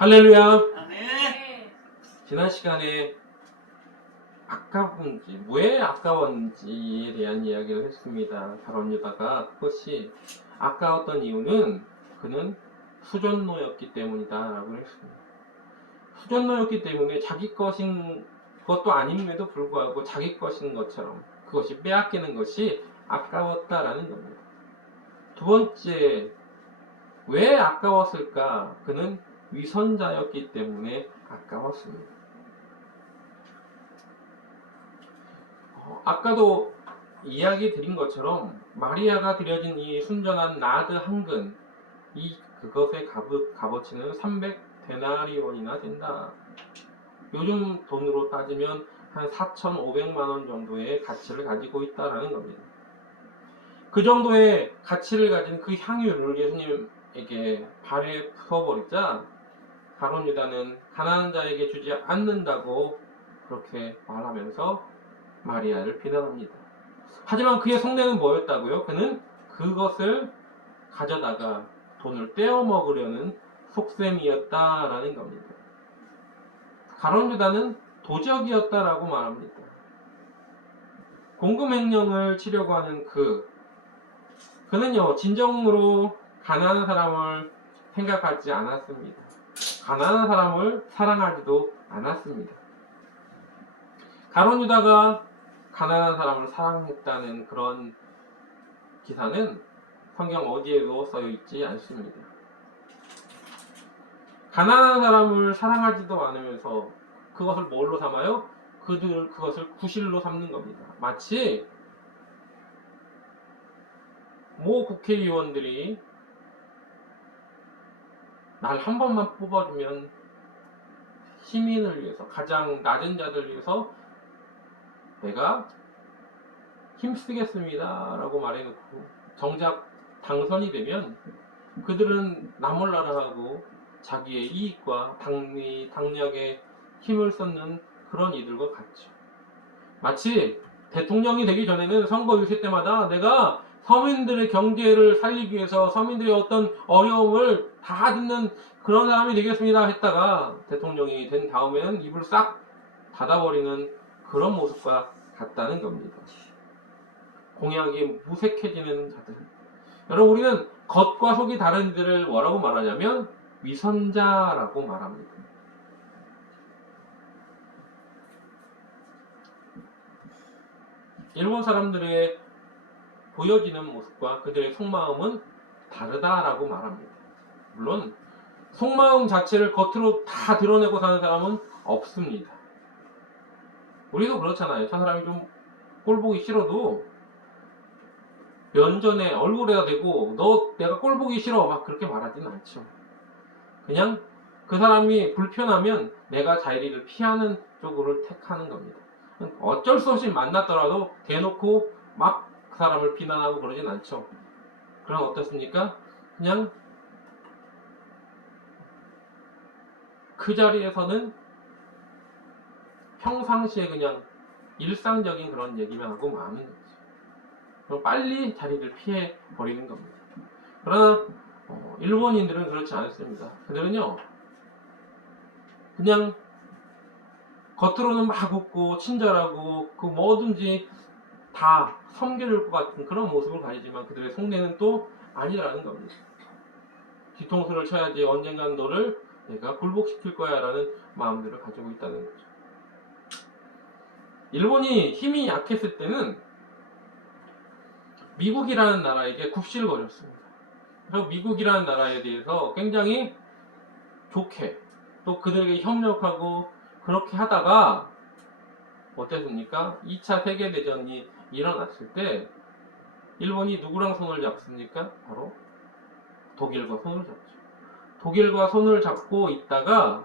할렐루야. 아멘. 지난 시간에 아까운지 왜 아까웠는지에 대한 이야기를 했습니다. 다뤄주다가 그것이 아까웠던 이유는 그는 수전노였기 때문이다 라고 했습니다. 수전노였기 때문에 자기 것인 것도 아님에도 불구하고 자기 것인 것처럼 그것이 빼앗기는 것이 아까웠다라는 겁니다. 두 번째, 왜 아까웠을까? 그는 위선자였기 때문에 아까웠습니다. 아까도 이야기 드린 것처럼 마리아가 드려진 이 순전한 나드 한 근, 그것의 값어치는 300데나리온이나 된다. 요즘 돈으로 따지면 한 4,500만 원 정도의 가치를 가지고 있다라는 겁니다. 그 정도의 가치를 가진 그 향유를 예수님에게 발에 부어버리자 가룟 유다는 가난한 자에게 주지 않는다고 그렇게 말하면서 마리아를 비난합니다. 하지만 그의 속내는 뭐였다고요? 그는 그것을 가져다가 돈을 떼어 먹으려는 속셈이었다라는 겁니다. 가룟 유다는 도적이었다라고 말합니다. 공금횡령을 치려고 하는 그는요 진정으로 가난한 사람을 생각하지 않았습니다. 가난한 사람을 사랑하지도 않았습니다. 가룟 유다가 가난한 사람을 사랑했다는 그런 기사는 성경 어디에도 써여 있지 않습니다. 가난한 사람을 사랑하지도 않으면서 그것을 뭘로 삼아요? 그것을 구실로 삼는 겁니다. 마치 모 국회의원들이 날 한 번만 뽑아주면 시민을 위해서, 가장 낮은 자들 위해서 내가 힘쓰겠습니다 라고 말해놓고 정작 당선이 되면 그들은 나몰라라 하고 자기의 이익과 당력에 힘을 쏟는 그런 이들과 같죠. 마치 대통령이 되기 전에는 선거 유세 때마다 내가 서민들의 경제를 살리기 위해서 서민들의 어떤 어려움을 다 듣는 그런 사람이 되겠습니다 했다가 대통령이 된 다음에는 입을 싹 닫아버리는 그런 모습과 같다는 겁니다. 공약이 무색해지는 자들. 여러분, 우리는 겉과 속이 다른 이들을 뭐라고 말하냐면 위선자라고 말합니다. 일본 사람들의 보여지는 모습과 그들의 속마음은 다르다라고 말합니다. 물론 속마음 자체를 겉으로 다 드러내고 사는 사람은 없습니다. 우리도 그렇잖아요. 저 사람이 좀 꼴 보기 싫어도 면전에 얼굴에다 대고 너 내가 꼴 보기 싫어 막 그렇게 말하지는 않죠. 그냥 그 사람이 불편하면 내가 자리를 피하는 쪽으로 택하는 겁니다. 어쩔 수 없이 만났더라도 대놓고 막 그 사람을 비난하고 그러진 않죠. 그럼 어떻습니까? 그냥 그 자리에서는 평상시에 그냥 일상적인 그런 얘기만 하고 마는 거죠. 그럼 빨리 자리를 피해 버리는 겁니다. 그러나 일본인들은 그렇지 않습니다. 그들은요 그냥 겉으로는 막 웃고 친절하고 그 뭐든지 다 섬겨줄 것 같은 그런 모습을 가지지만 그들의 속내는 또 아니라는 겁니다. 뒤통수를 쳐야지 언젠간 너를 내가 굴복시킬 거야 라는 마음들을 가지고 있다는 거죠. 일본이 힘이 약했을 때는 미국이라는 나라에게 굽실거렸습니다. 그래서 미국이라는 나라에 대해서 굉장히 좋게 또 그들에게 협력하고 그렇게 하다가 어땠습니까? 2차 세계대전이 일어났을 때 일본이 누구랑 손을 잡습니까? 바로 독일과 손을 잡죠. 독일과 손을 잡고 있다가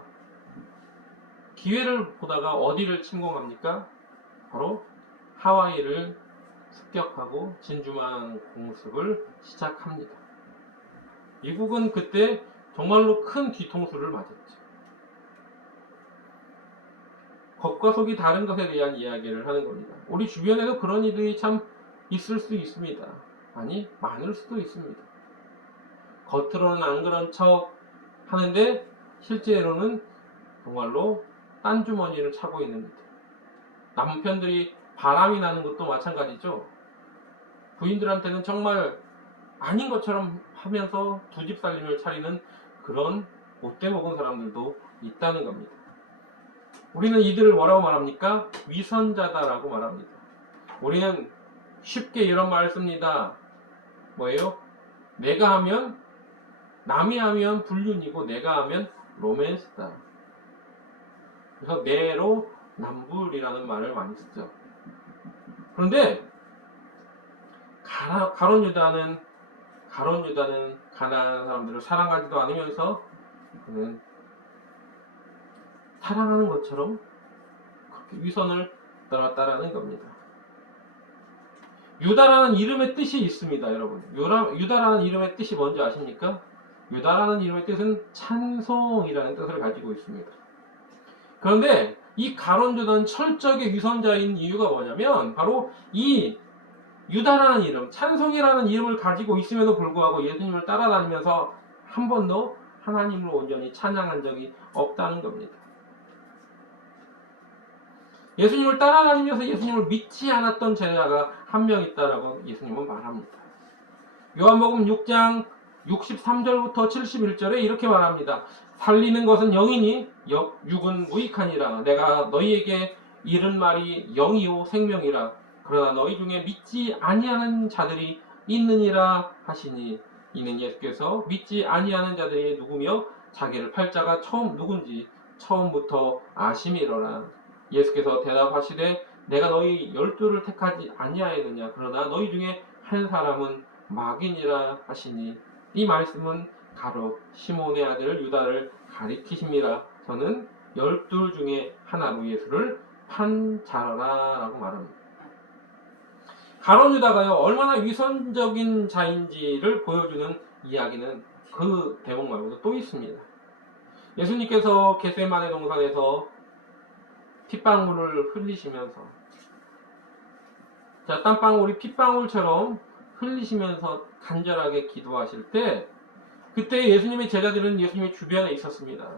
기회를 보다가 어디를 침공합니까? 바로 하와이를 습격하고 진주만 공습을 시작합니다. 미국은 그때 정말로 큰 뒤통수를 맞았죠. 겉과 속이 다른 것에 대한 이야기를 하는 겁니다. 우리 주변에도 그런 일들이 참 있을 수 있습니다. 아니, 많을 수도 있습니다. 겉으로는 안 그런 척 하는데 실제로는 정말로 딴 주머니를 차고 있는 이들. 남편들이 바람이 나는 것도 마찬가지죠. 부인들한테는 정말 아닌 것처럼 하면서 두 집 살림을 차리는 그런 못돼 먹은 사람들도 있다는 겁니다. 우리는 이들을 뭐라고 말합니까? 위선자다라고 말합니다. 우리는 쉽게 이런 말을 씁니다. 뭐예요? 내가 하면, 남이 하면 불륜이고 내가 하면 로맨스다. 그래서 내로 남불이라는 말을 많이 쓰죠. 그런데 가론 유다는 가난한 사람들을 사랑하지도 않으면서 그는 사랑하는 것처럼 그렇게 위선을 떠났다라는 겁니다. 유다라는 이름의 뜻이 있습니다, 여러분. 유다라는 이름의 뜻이 뭔지 아십니까? 유다라는 이름의 뜻은 찬송이라는 뜻을 가지고 있습니다. 그런데 이 가론 유다는 철저하게 위선자인 이유가 뭐냐면 바로 이 유다라는 이름, 찬송이라는 이름을 가지고 있음에도 불구하고 예수님을 따라다니면서 한 번도 하나님을 온전히 찬양한 적이 없다는 겁니다. 예수님을 따라다니면서 예수님을 믿지 않았던 제자가 한 명 있다라고 예수님은 말합니다. 요한복음 6장 63절부터 71절에 이렇게 말합니다. 살리는 것은 영이니 육은 무익하니라. 내가 너희에게 이른 말이 영이요 생명이라. 그러나 너희 중에 믿지 아니하는 자들이 있느니라 하시니, 이는 예수께서 믿지 아니하는 자들이 누구며 자기를 팔자가 누군지 처음부터 아심이로라. 예수께서 대답하시되 내가 너희 12를 택하지 아니하였느냐. 그러나 너희 중에 한 사람은 마귀니라 하시니, 이 말씀은 가롯 시몬의 아들 유다를 가리키십니다. 저는 12 중에 하나로 예수를 판 자라 라고 말합니다. 가론 유다가요 얼마나 위선적인 자인지를 보여주는 이야기는 그 대목 말고도 또 있습니다. 예수님께서 겟세마네 동산에서 핏방울을 흘리시면서, 자, 땀방울이 핏방울처럼 흘리시면서 간절하게 기도하실 때, 그때 예수님의 제자들은 예수님의 주변에 있었습니다.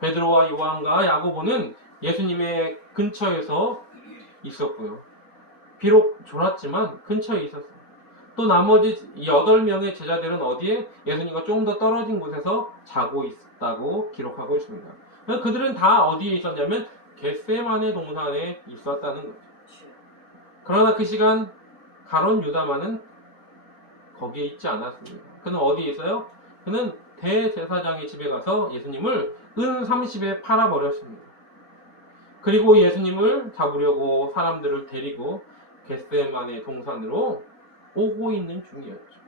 베드로와 요한과 야고보는 예수님의 근처에서 있었고요. 비록 졸았지만 근처에 있었어요. 또 나머지 8명의 제자들은 어디에? 예수님과 조금 더 떨어진 곳에서 자고 있었다고 기록하고 있습니다. 그들은 다 어디에 있었냐면 겟세마네 동산에 있었다는 거죠. 그러나 그 시간 가론 유다만은 거기에 있지 않았습니다. 그는 어디에 있어요? 그는 대제사장의 집에 가서 예수님을 은 30에 팔아버렸습니다. 그리고 예수님을 잡으려고 사람들을 데리고 겟세마네 동산으로 오고 있는 중이었죠.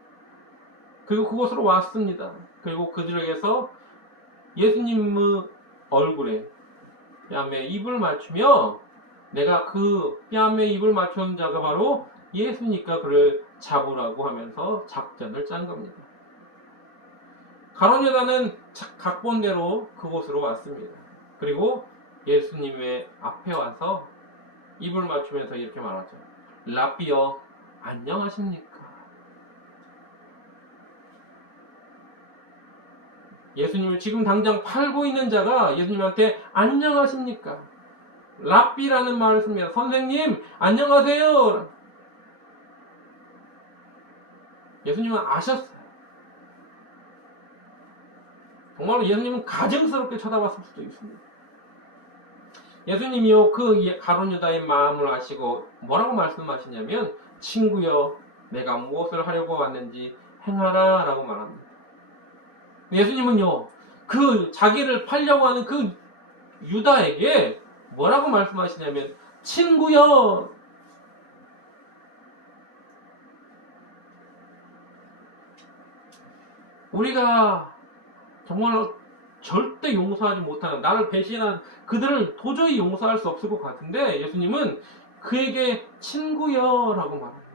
그리고 그곳으로 왔습니다. 그리고 그들에게서 예수님의 얼굴에 뺨에 입을 맞추며, 내가 그 뺨에 입을 맞춘 자가 바로 예수니까 그를 잡으라고 하면서 작전을 짠 겁니다. 가론 유다는 각본대로 그곳으로 왔습니다. 그리고 예수님의 앞에 와서 입을 맞추면서 이렇게 말하죠. 라비여, 안녕하십니까? 예수님을 지금 당장 팔고 있는 자가 예수님한테 안녕하십니까? 랍비라는 말을 씁니다. 선생님, 안녕하세요. 예수님은 아셨어요. 정말로 예수님은 가증스럽게 쳐다봤을 수도 있습니다. 예수님이요, 그 가론 유다의 마음을 아시고 뭐라고 말씀하시냐면, 친구여, 내가 무엇을 하려고 왔는지 행하라 라고 말합니다. 예수님은요, 그 자기를 팔려고 하는 그 유다에게 뭐라고 말씀하시냐면, 친구여, 우리가 정말로 절대 용서하지 못하는, 나를 배신한 그들을 도저히 용서할 수 없을 것 같은데, 예수님은 그에게 친구여라고 말합니다.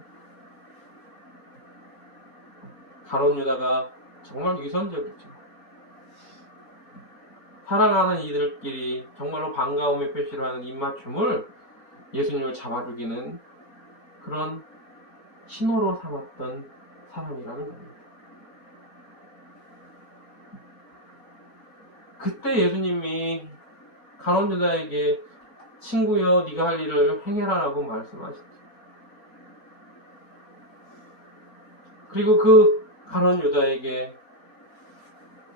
가론 유다가 정말 위선적이죠. 사랑하는 이들끼리 정말로 반가움의 표시로 하는 입맞춤을 예수님을 잡아주기는 그런 신호로 삼았던 사람이라는 겁니다. 그때 예수님이 가룟 유다에게 친구여 네가 할 일을 행해라라고 말씀하셨죠. 그리고 그 가룟 유다에게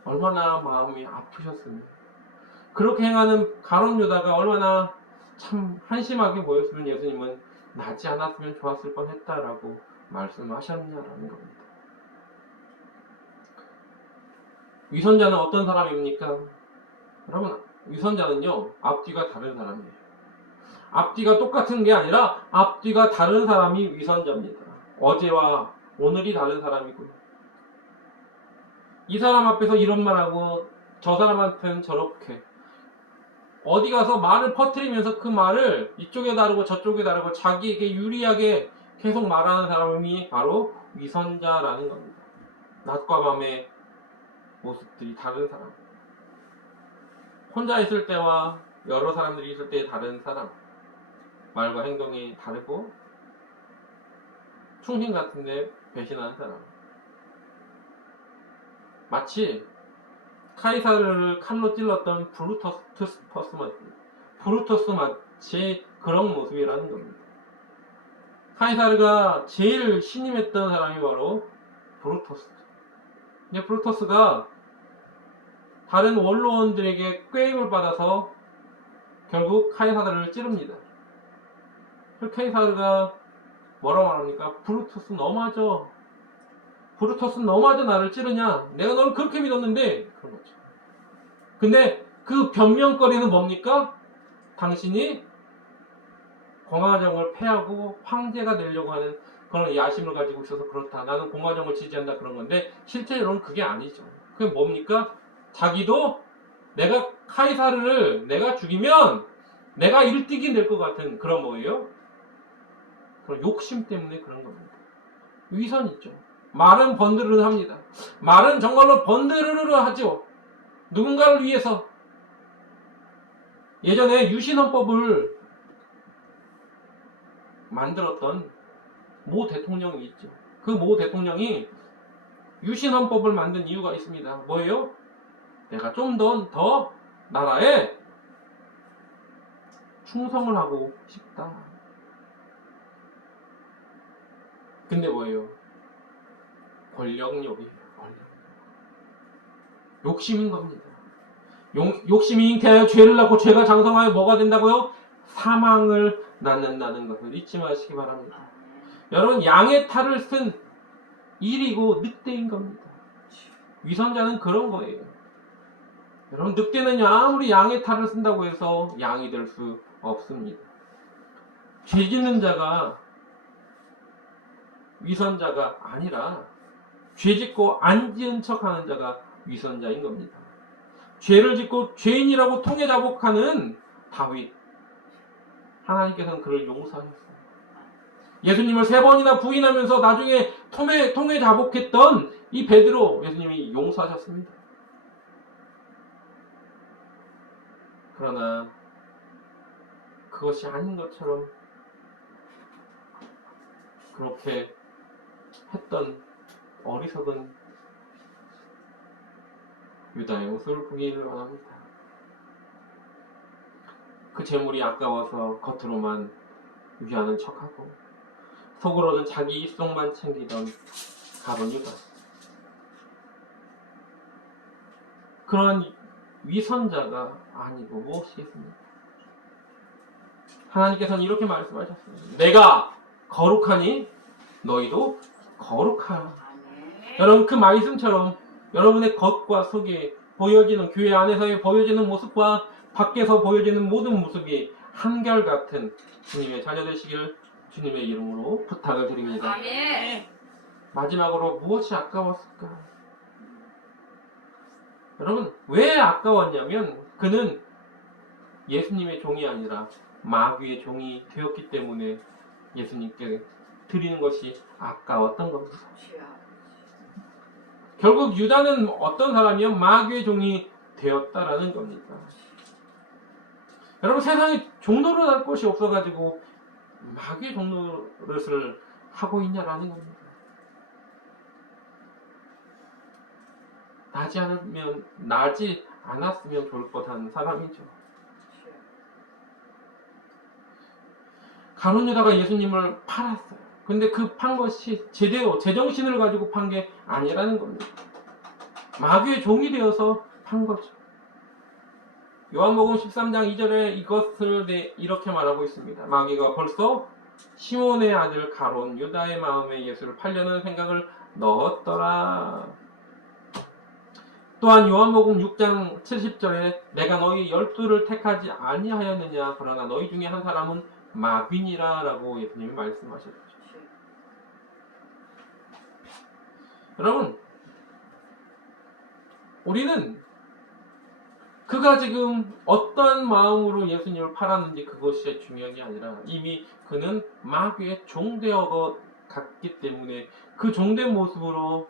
얼마나 마음이 아프셨습니까? 그렇게 행하는 가룟 유다가 얼마나 참 한심하게 보였으면 예수님은 나지 않았으면 좋았을 뻔했다라고 말씀하셨냐라는 겁니다. 위선자는 어떤 사람입니까? 여러분, 위선자는요, 앞뒤가 다른 사람이에요. 앞뒤가 똑같은 게 아니라 앞뒤가 다른 사람이 위선자입니다. 어제와 오늘이 다른 사람이고요. 이 사람 앞에서 이런 말하고 저 사람한테는 저렇게 어디 가서 말을 퍼뜨리면서 그 말을 이쪽에 다르고 저쪽에 다르고 자기에게 유리하게 계속 말하는 사람이 바로 위선자라는 겁니다. 낮과 밤의 모습들이 다른 사람. 혼자 있을 때와 여러 사람들이 있을 때의 다른 사람. 말과 행동이 다르고 충신 같은데 배신하는 사람. 마치 카이사르를 칼로 찔렀던 브루터스 마치 그런 모습이라는 겁니다. 카이사르가 제일 신임했던 사람이 바로 브루터스. 근데 브루터스가 다른 원로원들에게 꾀임을 받아서 결국 카이사르를 찌릅니다. 그래서 카이사르가 뭐라고 말합니까? 브루터스 너마저 나를 찌르냐? 내가 너를 그렇게 믿었는데 그런 거죠. 근데 그 변명거리는 뭡니까? 당신이 공화정을 패하고 황제가 되려고 하는 그런 야심을 가지고 있어서 그렇다. 나는 공화정을 지지한다 그런 건데 실제로는 그게 아니죠. 그게 뭡니까? 자기도 내가 카이사르를 내가 죽이면 내가 1등이 될 것 같은 그런 뭐예요? 그런 욕심 때문에 그런 겁니다. 위선 있죠. 말은 번드르르 합니다. 말은 정말로 번드르르 하죠. 누군가를 위해서. 예전에 유신헌법을 만들었던 모 대통령이 있죠. 그 모 대통령이 유신헌법을 만든 이유가 있습니다. 뭐예요? 내가 좀 더 나라에 충성을 하고 싶다. 근데 뭐예요? 권력욕이에요. 욕심인 겁니다. 욕심이 잉태하여 죄를 낳고 죄가 장성하여 뭐가 된다고요? 사망을 낳는다는 것을 잊지 마시기 바랍니다. 여러분, 양의 탈을 쓴 일이고 늑대인 겁니다. 위선자는 그런 거예요. 여러분, 늑대는요, 아무리 양의 탈을 쓴다고 해서 양이 될 수 없습니다. 죄 짓는 자가 위선자가 아니라 죄 짓고 안 지은 척하는 자가 위선자인 겁니다. 죄를 짓고 죄인이라고 통해 자복하는 다윗, 하나님께서는 그를 용서하셨어요. 예수님을 3번이나 부인하면서 나중에 통해 자복했던 이 베드로, 예수님이 용서하셨습니다. 그러나 그것이 아닌 것처럼 그렇게 했던 어리석은 유다의 모습을 보기를 원합니다. 그 재물이 아까워서 겉으로만 위하는 척하고 속으로는 자기 입속만 챙기던 가룟 유다. 그런 위선자가 아니고 무엇이겠습니까? 하나님께서는 이렇게 말씀하셨습니다. 내가 거룩하니 너희도 거룩하라. 여러분, 그 말씀처럼 여러분의 겉과 속에 보여지는, 교회 안에서의 보여지는 모습과 밖에서 보여지는 모든 모습이 한결같은 주님의 자녀 되시길 주님의 이름으로 부탁을 드립니다. 아멘. 마지막으로 무엇이 아까웠을까? 여러분, 왜 아까웠냐면 그는 예수님의 종이 아니라 마귀의 종이 되었기 때문에 예수님께 드리는 것이 아까웠던 겁니다. 결국 유다는 어떤 사람이요? 마귀의 종이 되었다라는 겁니다. 여러분, 세상에 종노릇 할 것이 없어가지고 마귀의 종노릇을 하고 있냐라는 겁니다. 나지 않았으면 좋을 뻔한 사람이죠. 가룟 유다가 예수님을 팔았어요. 근데 그 판 것이 제대로 제정신을 가지고 판 게 아니라는 겁니다. 마귀의 종이 되어서 판 거죠. 요한복음 13장 2절에 이것을 이렇게 말하고 있습니다. 마귀가 벌써 시몬의 아들 가룟 유다의 마음에 예수를 팔려는 생각을 넣었더라. 또한 요한복음 6장 70절에 내가 너희 12를 택하지 아니하였느냐 그러나 너희 중에 한 사람은 마귀니라 라고 예수님이 말씀하셨죠. 여러분, 우리는 그가 지금 어떤 마음으로 예수님을 팔았는지 그것이 중요한 게 아니라 이미 그는 마귀의 종되어 갔기 때문에 그 종된 모습으로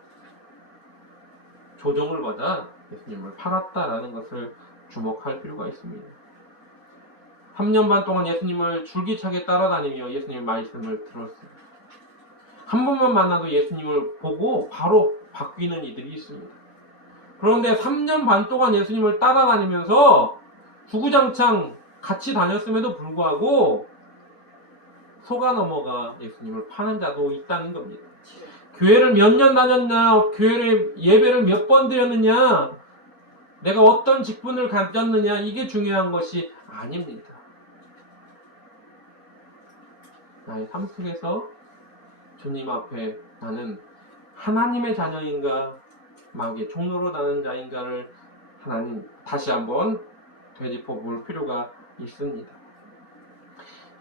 조종을 받아 예수님을 팔았다라는 것을 주목할 필요가 있습니다. 3년 반 동안 예수님을 줄기차게 따라다니며 예수님의 말씀을 들었습니다. 한 번만 만나도 예수님을 보고 바로 바뀌는 이들이 있습니다. 그런데 3년 반 동안 예수님을 따라다니면서 주구장창 같이 다녔음에도 불구하고 속아 넘어가 예수님을 파는 자도 있다는 겁니다. 교회를 몇 년 다녔냐, 교회를 예배를 몇 번 드렸느냐, 내가 어떤 직분을 가졌느냐, 이게 중요한 것이 아닙니다. 나의 삶 속에서 주님 앞에 나는 하나님의 자녀인가 마귀의 종로로 나는 자인가를 하나님 다시 한번 되짚어 볼 필요가 있습니다.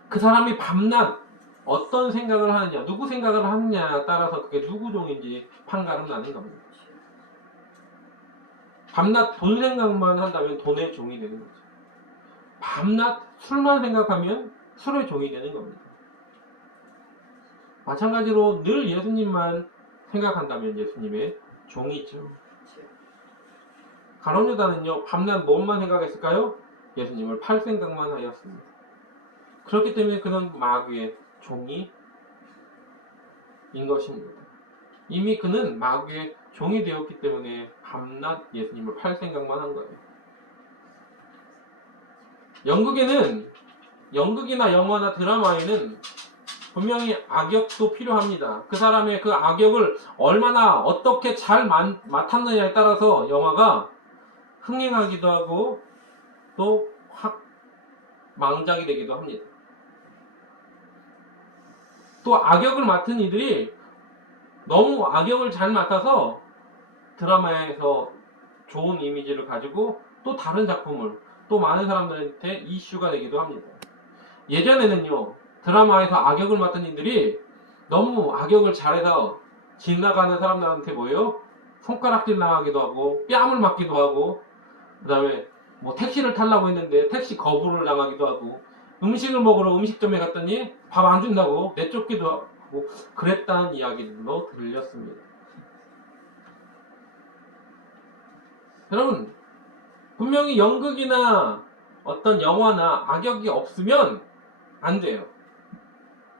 그 사람이 밤낮 어떤 생각을 하느냐, 누구 생각을 하느냐에 따라서 그게 누구 종인지 판가름 나는 겁니다. 밤낮 돈 생각만 한다면 돈의 종이 되는 거죠. 밤낮 술만 생각하면 술의 종이 되는 겁니다. 마찬가지로 늘 예수님만 생각한다면 예수님의 종이죠. 가룟 유다는요, 밤낮 뭐만 생각했을까요? 예수님을 팔 생각만 하였습니다. 그렇기 때문에 그는 마귀의 종이 인 것입니다. 이미 그는 마귀의 종이 되었기 때문에 밤낮 예수님을 팔 생각만 한 거예요. 연극이나 영화나 드라마에는 분명히 악역도 필요합니다. 그 사람의 그 악역을 얼마나 어떻게 잘 맡았느냐에 따라서 영화가 흥행하기도 하고 또 확 망작이 되기도 합니다. 또 악역을 맡은 이들이 너무 악역을 잘 맡아서 드라마에서 좋은 이미지를 가지고 또 다른 작품을 또 많은 사람들한테 이슈가 되기도 합니다. 예전에는요, 드라마에서 악역을 맡은 이들이 너무 악역을 잘해서 지나가는 사람들한테 뭐예요? 손가락질 나가기도 하고 뺨을 맞기도 하고 그 다음에 뭐 택시를 타려고 했는데 택시 거부를 당하기도 하고 음식을 먹으러 음식점에 갔더니 밥 안 준다고 내쫓기도 하고 그랬다는 이야기들도 들렸습니다. 여러분, 분명히 연극이나 어떤 영화나 악역이 없으면 안 돼요.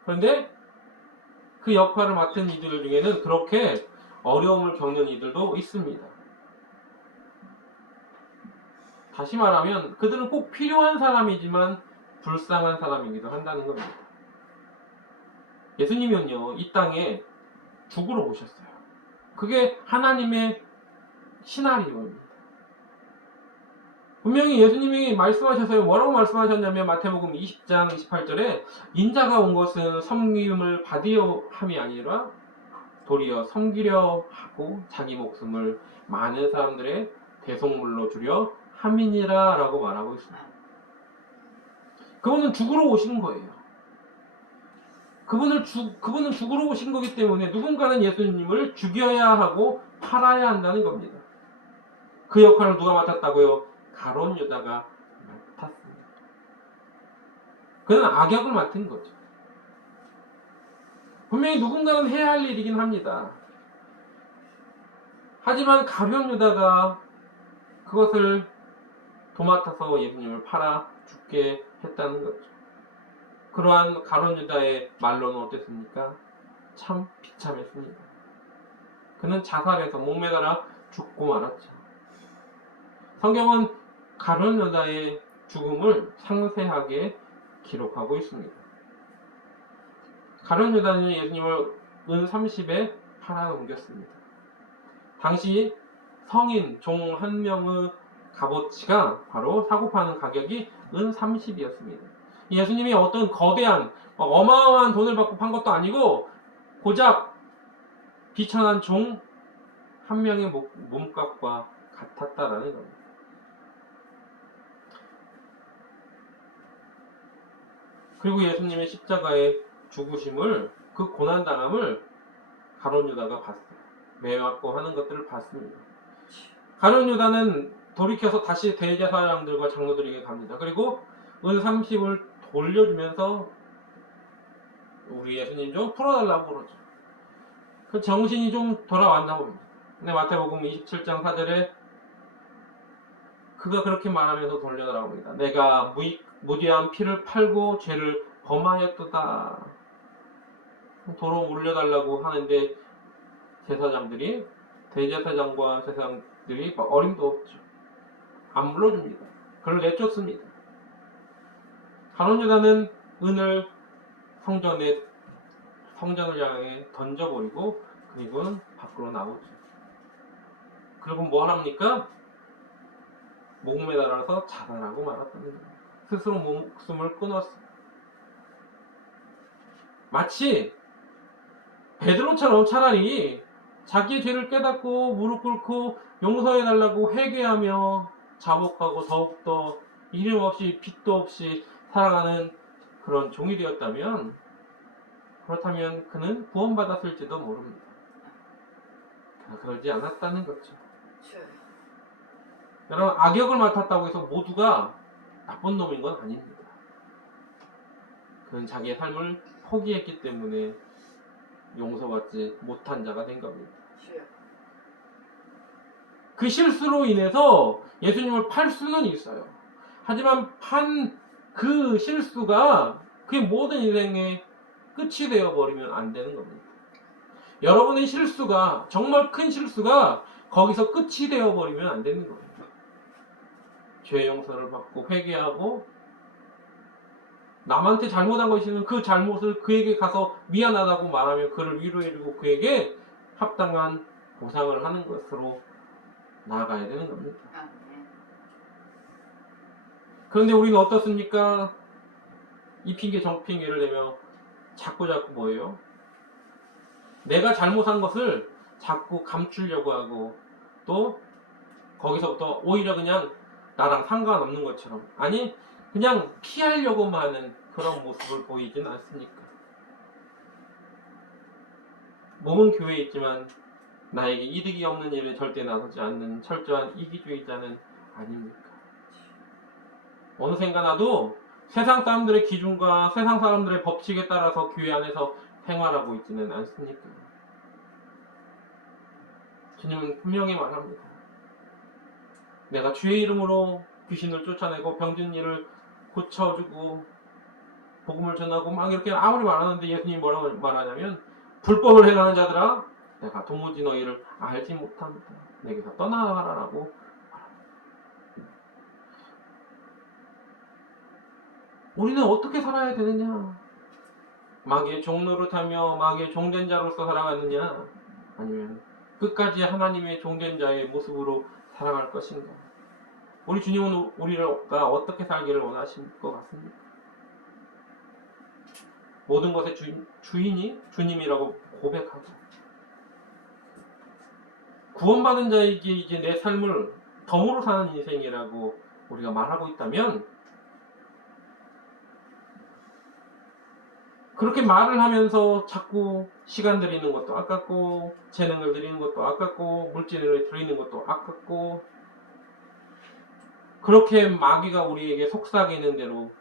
그런데 그 역할을 맡은 이들 중에는 그렇게 어려움을 겪는 이들도 있습니다. 다시 말하면 그들은 꼭 필요한 사람이지만 불쌍한 사람이기도 한다는 겁니다. 예수님은요, 이 땅에 죽으러 오셨어요. 그게 하나님의 시나리오입니다. 분명히 예수님이 말씀하셨어요. 뭐라고 말씀하셨냐면 마태복음 20장 28절에 인자가 온 것은 섬김을 받으려 함이 아니라 도리어 섬기려 하고 자기 목숨을 많은 사람들의 대속물로 주려 함이니라 라고 말하고 있습니다. 그분은 죽으러 오신 거예요. 그분은 죽으러 오신 거기 때문에 누군가는 예수님을 죽여야 하고 팔아야 한다는 겁니다. 그 역할을 누가 맡았다고요? 가룟 유다가 맡았습니다. 그는 악역을 맡은 거죠. 분명히 누군가는 해야 할 일이긴 합니다. 하지만 가룟 유다가 그것을 도맡아서 예수님을 팔아 죽게 했다는 거죠. 그러한 가룟 유다의 말로는 어땠습니까? 참 비참했습니다. 그는 자살해서 목매달아 죽고 말았죠. 성경은 가룟 유다의 죽음을 상세하게 기록하고 있습니다. 가룟 유다는 예수님을 은 30에 팔아넘겼습니다. 당시 성인 종 한 명의 값어치가 바로 사고 파는 가격이 은 30이었습니다. 예수님이 어떤 거대한 어마어마한 돈을 받고 판 것도 아니고 고작 비천한 종 한 명의 몸값과 같았다라는 겁니다. 그리고 예수님의 십자가의 죽으심을, 그 고난당함을 가룟 유다가 봤어요. 매맞고 하는 것들을 봤습니다. 가룟 유다는 돌이켜서 다시 대제사장들과 장로들에게 갑니다. 그리고 은 30을 돌려주면서 우리 예수님 좀 풀어달라고 그러죠. 그 정신이 좀 돌아왔나 봅니다. 근데 마태복음 27장 4절에 그가 그렇게 말하면서 돌려달라고 합니다. 내가 무죄한 피를 팔고 죄를 범하였도다. 도로 올려달라고 하는데 제사장들이, 대제사장과 제사장들이 어림도 없죠. 안 불러줍니다. 그걸 내쫓습니다. 가룟 유다는 은을 성전을 향해 던져버리고 그리고는 밖으로 나오죠. 그리고 뭘 합니까? 목매달아서 자살하고 말았다는 겁니다. 스스로 목숨을 끊었어요. 마치 베드로처럼 차라리 자기의 죄를 깨닫고 무릎 꿇고 용서해달라고 회개하며 자복하고 더욱더 이름 없이 빚도 없이 살아가는 그런 종이 되었다면, 그렇다면 그는 구원받았을지도 모릅니다. 그러지 않았다는 거죠. 여러분, 악역을 맡았다고 해서 모두가 나쁜 놈인 건 아닙니다. 그는 자기의 삶을 포기했기 때문에 용서받지 못한 자가 된 겁니다. 그 실수로 인해서 예수님을 팔 수는 있어요. 하지만 판 그 실수가 그의 모든 인생의 끝이 되어버리면 안 되는 겁니다. 여러분의 실수가, 정말 큰 실수가 거기서 끝이 되어버리면 안 되는 겁니다. 죄 용서를 받고 회개하고 남한테 잘못한 것이 있으면 그 잘못을 그에게 가서 미안하다고 말하며 그를 위로해주고 그에게 합당한 보상을 하는 것으로 나아가야 되는 겁니다. 그런데 우리는 어떻습니까? 이 핑계 저 핑계를 대며 자꾸 뭐예요? 내가 잘못한 것을 자꾸 감추려고 하고, 또 거기서부터 오히려 그냥 나랑 상관없는 것처럼, 아니 그냥 피하려고만 하는 그런 모습을 보이진 않습니까? 몸은 교회에 있지만 나에게 이득이 없는 일에 절대 나서지 않는 철저한 이기주의자는 아닙니까? 어느샌가 나도 세상 사람들의 기준과 세상 사람들의 법칙에 따라서 교회 안에서 생활하고 있지는 않습니까? 주님은 분명히 말합니다. 내가 주의 이름으로 귀신을 쫓아내고 병든 이를 고쳐주고 복음을 전하고 막 이렇게 아무리 말하는데 예수님이 뭐라고 말하냐면, 불법을 행하는 자들아, 내가 도무지 너희를 알지 못합니다. 내게서 떠나가라라고 말합니다. 우리는 어떻게 살아야 되느냐? 마귀의 종노릇하며 마귀의 종된 자로서 살아가느냐? 아니면 끝까지 하나님의 종된 자의 모습으로 살아갈 것인가? 우리 주님은 우리가 어떻게 살기를 원하실 것 같습니까? 모든 것의 주인이 주님이라고 고백하고, 구원받은 자에게 이제 내 삶을 덤으로 사는 인생이라고 우리가 말하고 있다면, 그렇게 말을 하면서 자꾸 시간 들이는 것도 아깝고, 재능을 들이는 것도 아깝고, 물질을 들이는 것도 아깝고, 그렇게 마귀가 우리에게 속삭이는 대로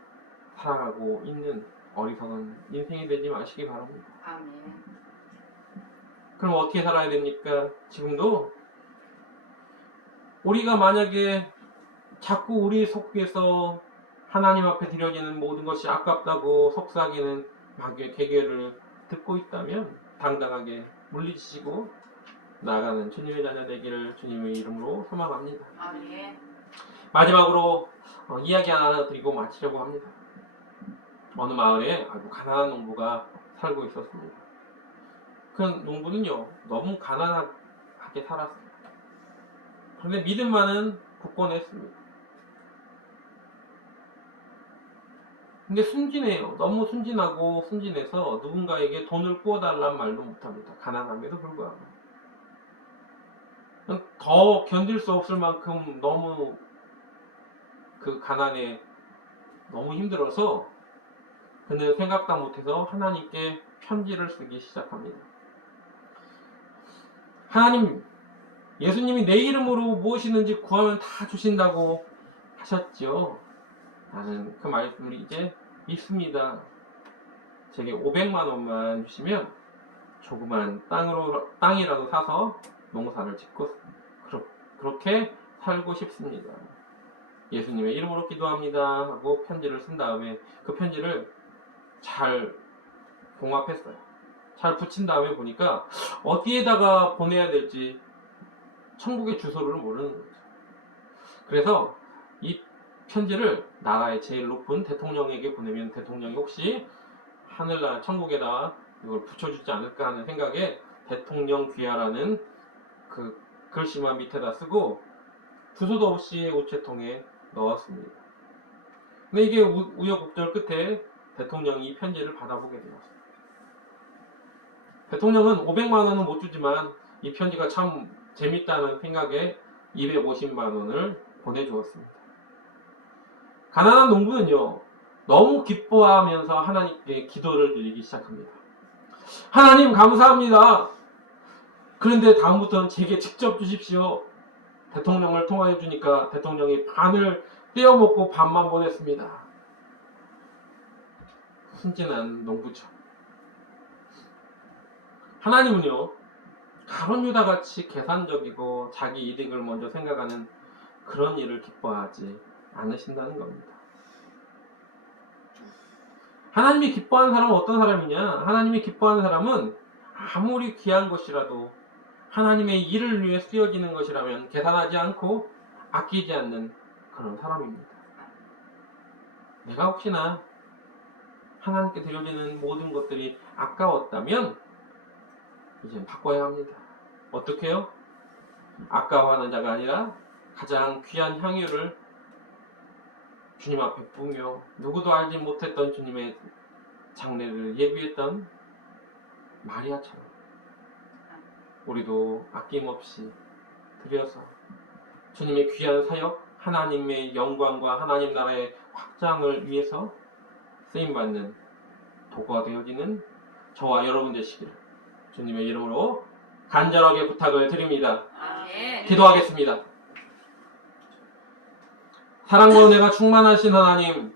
살아가고 있는 어리석은 인생이 되지 마시기 바랍니다. 아멘. 그럼 어떻게 살아야 됩니까? 지금도 우리가 만약에 자꾸 우리 속에서 하나님 앞에 드려지는 모든 것이 아깝다고 속삭이는 마귀의 계계를 듣고 있다면 당당하게 물리치시고 나아가는 주님의 자녀 되기를 주님의 이름으로 소망합니다. 아멘. 마지막으로 이야기 하나 드리고 마치려고 합니다. 어느 마을에 아주 가난한 농부가 살고 있었습니다. 그 농부는요, 너무 가난하게 살았어요. 그런데 믿음만은 굳건했습니다. 근데 순진해요. 너무 순진하고 순진해서 누군가에게 돈을 구워달라는 말도 못합니다. 가난함에도 불구하고. 더 견딜 수 없을 만큼 너무 그 가난에 너무 힘들어서 그는 생각도 못해서 하나님께 편지를 쓰기 시작합니다. 하나님, 예수님이 내 이름으로 무엇이든지 구하면 다 주신다고 하셨죠. 나는 그 말씀을 이제 믿습니다. 제게 500만 원만 주시면 조그만 땅이라도 사서 농사를 짓고 그렇게 살고 싶습니다. 예수님의 이름으로 기도합니다 하고 편지를 쓴 다음에 그 편지를 잘 봉합했어요. 잘 붙인 다음에 보니까 어디에다가 보내야 될지 천국의 주소를 모르는 거죠. 그래서 이 편지를 나라의 제일 높은 대통령에게 보내면 대통령이 혹시 하늘나라 천국에다 이걸 붙여주지 않을까 하는 생각에 대통령 귀하라는 그 글씨만 밑에다 쓰고 주소도 없이 우체통에 넣었습니다. 근데 이게 우여곡절 끝에 대통령이 이 편지를 받아보게 되었습니다. 대통령은 500만 원은 못 주지만 이 편지가 참 재밌다는 생각에 250만 원을 보내주었습니다. 가난한 농부는요, 너무 기뻐하면서 하나님께 기도를 드리기 시작합니다. 하나님 감사합니다. 그런데 다음부터는 제게 직접 주십시오. 대통령을 통화해 주니까 대통령이 반을 떼어먹고 반만 보냈습니다. 순진한 농부죠. 하나님은요, 가룟 유다같이 계산적이고 자기 이득을 먼저 생각하는 그런 일을 기뻐하지 않으신다는 겁니다. 하나님이 기뻐하는 사람은 어떤 사람이냐? 하나님이 기뻐하는 사람은 아무리 귀한 것이라도 하나님의 일을 위해 쓰여지는 것이라면 계산하지 않고 아끼지 않는 그런 사람입니다. 내가 혹시나 하나님께 드려지는 모든 것들이 아까웠다면 이제 바꿔야 합니다. 어떻게 해요? 아까워하는 자가 아니라 가장 귀한 향유를 주님 앞에 부으며 누구도 알지 못했던 주님의 장례를 예비했던 마리아처럼 우리도 아낌없이 드려서 주님의 귀한 사역, 하나님의 영광과 하나님 나라의 확장을 위해서 쓰임받는 도구가 되어지는 저와 여러분 되시기를 주님의 이름으로 간절하게 부탁을 드립니다. 아멘. 기도하겠습니다. 사랑과 은혜가 충만하신 하나님,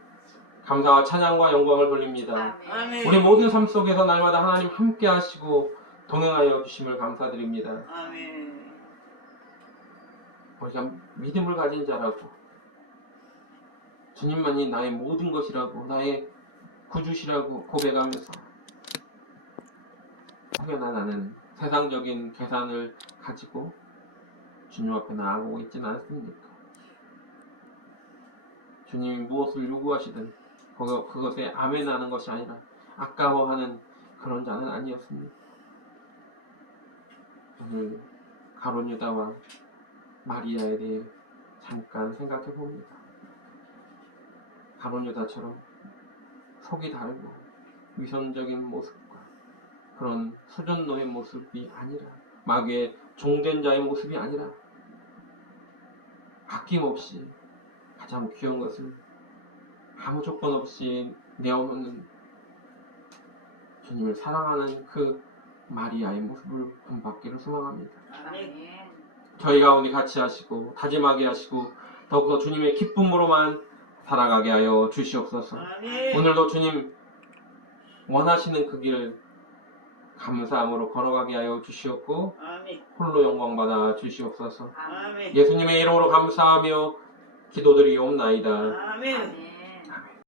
감사와 찬양과 영광을 돌립니다. 아멘. 우리 모든 삶 속에서 날마다 하나님 함께 하시고 동행하여 주심을 감사드립니다. 아멘. 우리가 믿음을 가진 자라고 주님만이 나의 모든 것이라고 나의 구주시라고 고백하면서 혹여나 나는 세상적인 계산을 가지고 주님 앞에 나아가고 있지는 않습니까? 주님이 무엇을 요구하시든 그것에 아멘하는 것이 아니라 아까워하는 그런 자는 아니었습니다. 오늘 가룟 유다와 마리아에 대해 잠깐 생각해 봅니다. 가룟 유다처럼 속이 다르고 위선적인 모습과 그런 수전노의 모습이 아니라 마귀의 종된 자의 모습이 아니라 아낌없이 가장 귀한 것을 아무 조건 없이 내어놓는 주님을 사랑하는 그 마리아의 모습을 본받기를 소망합니다. 아멘. 저희 가운데 같이 하시고 다짐하게 하시고 더욱더 주님의 기쁨으로만 살아가게 하여 주시옵소서. 아멘. 오늘도 주님 원하시는 그 길을 감사함으로 걸어가게 하여 주시옵고 아멘. 홀로 영광받아 주시옵소서. 아멘. 예수님의 이름으로 감사하며 기도드리옵나이다. 아멘. 아멘.